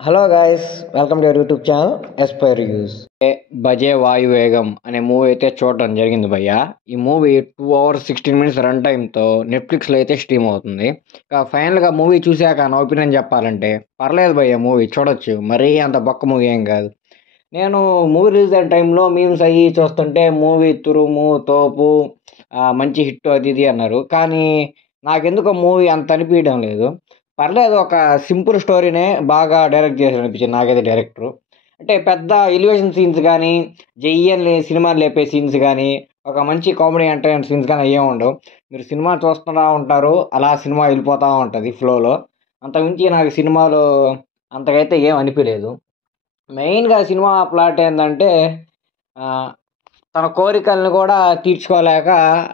Hello guys, welcome to your YouTube channel aspire reviews. Bhaje Vayuvegam అనే movie అయితే చూడటం జరిగింది భయ్య. ఈ మూవీ 2 hours 16 minutes రన్ టైంతో నెట్ఫ్లిక్స్లో అయితే స్ట్రీమ్ అవుతుంది. ఇక ఫైనల్గా మూవీ చూశాక నా ఒపీనియన్ చెప్పాలంటే పర్లేదు భయ్య, మూవీ చూడొచ్చు, మరీ అంత బొక్క మూవీ ఏం కాదు. నేను మూవీ రిలీజ్ అయిన టైంలో మీమ్స్ అయ్యి చూస్తుంటే మూవీ తురుము తోపు మంచి హిట్ అది ఇది అన్నారు. కానీ నాకెందుకో మూవీ అంత అనిపించడం లేదు. పర్లేదు, ఒక సింపుల్ స్టోరీనే బాగా డైరెక్ట్ చేశారు అనిపించింది నాకైతే డైరెక్టరు. అంటే పెద్ద ఎలివేషన్ సీన్స్ కానీ, జయ్యని సినిమాలు లేపే సీన్స్ కానీ, ఒక మంచి కామెడీ ఎంటర్టైన్మెంట్ సీన్స్ కానీ ఏమి ఉండవు. మీరు సినిమా చూస్తూ ఉంటారు, అలా సినిమా వెళ్ళిపోతూ ఉంటుంది ఫ్లోలో. అంతకుమించి నాకు సినిమాలో అంతకైతే ఏం అనిపించలేదు. మెయిన్గా సినిమా ప్లాట్ ఏంటంటే ఆ, తన కోరికలను కూడా తీర్చుకోలేక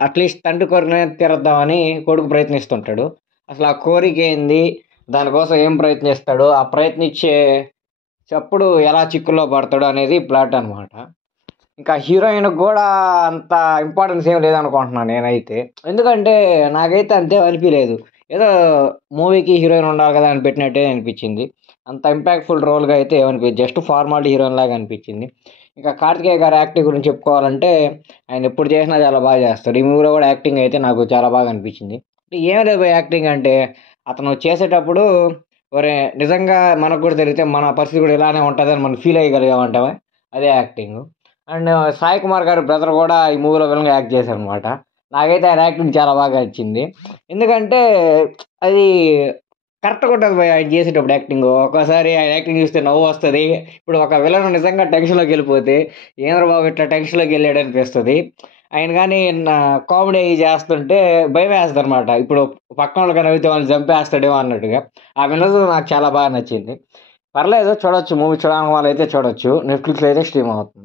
అట్లీస్ట్ తండ్రి కోరికనే తీరద్దామని కొడుకు ప్రయత్నిస్తుంటాడు. అసలు ఆ కోరిక ఏంది, దానికోసం ఏం ప్రయత్నిస్తాడు, ఆ ప్రయత్నించే చప్పుడు ఎలా చిక్కుల్లో పడతాడు అనేది ప్లాట్ అనమాట. ఇంకా హీరోయిన్ కూడా అంత ఇంపార్టెన్స్ ఏం లేదనుకుంటున్నాను నేనైతే. ఎందుకంటే నాకైతే అంతే అనిపించలేదు. ఏదో మూవీకి హీరోయిన్ ఉండాలి కదా అని పెట్టినట్టే అనిపించింది. అంత ఇంపాక్ట్ఫుల్ రోల్గా అయితే ఏమనిపించింది, జస్ట్ ఫార్మాలిటీ హీరోయిన్ లాగా అనిపించింది. ఇంకా కార్తికేయ గారి యాక్టింగ్ గురించి చెప్పుకోవాలంటే ఆయన ఎప్పుడు చేసినా చాలా బాగా చేస్తాడు. ఈ మూవీలో కూడా యాక్టింగ్ అయితే నాకు చాలా బాగా అనిపించింది. ఏం లేదు యాక్టింగ్ అంటే, అతను చేసేటప్పుడు ఒరే నిజంగా మనకు కూడా జరిగితే మన పరిస్థితి కూడా ఇలానే ఉంటుందని మనం ఫీల్ అయ్యగలిగామంటావా, అదే యాక్టింగ్. అండ్ సాయి కుమార్ గారి బ్రదర్ కూడా ఈ మూవీలో విలన్గా యాక్ట్ చేశారు అనమాట. నాకైతే ఆయన యాక్టింగ్ చాలా బాగా నచ్చింది. ఎందుకంటే అది కరెక్ట్గా ఉంటుంది భయ్ ఆయన చేసేటప్పుడు యాక్టింగ్. ఒక్కోసారి ఆయన యాక్టింగ్ చూస్తే నవ్వు వస్తుంది. ఇప్పుడు ఒక విలన్ నిజంగా టెన్షన్లోకి వెళ్ళిపోతే ఏంద్ర బాబు ఇట్లా టెన్షన్లోకి వెళ్ళాడు అనిపిస్తుంది. ఆయన కానీ కామెడీ చేస్తుంటే భయం వేస్తుంది అనమాట. ఇప్పుడు పక్కన వాళ్ళకి నవ్వితే వాళ్ళని చంపేస్తాడేమో అన్నట్టుగా ఆ వినోదం నాకు చాలా బాగా నచ్చింది. పర్లేదు, చూడొచ్చు, మూవీ చూడడానికి వాళ్ళు అయితే చూడొచ్చు. నెట్ఫ్లిక్స్లో అయితే స్ట్రీమ్ అవుతుంది.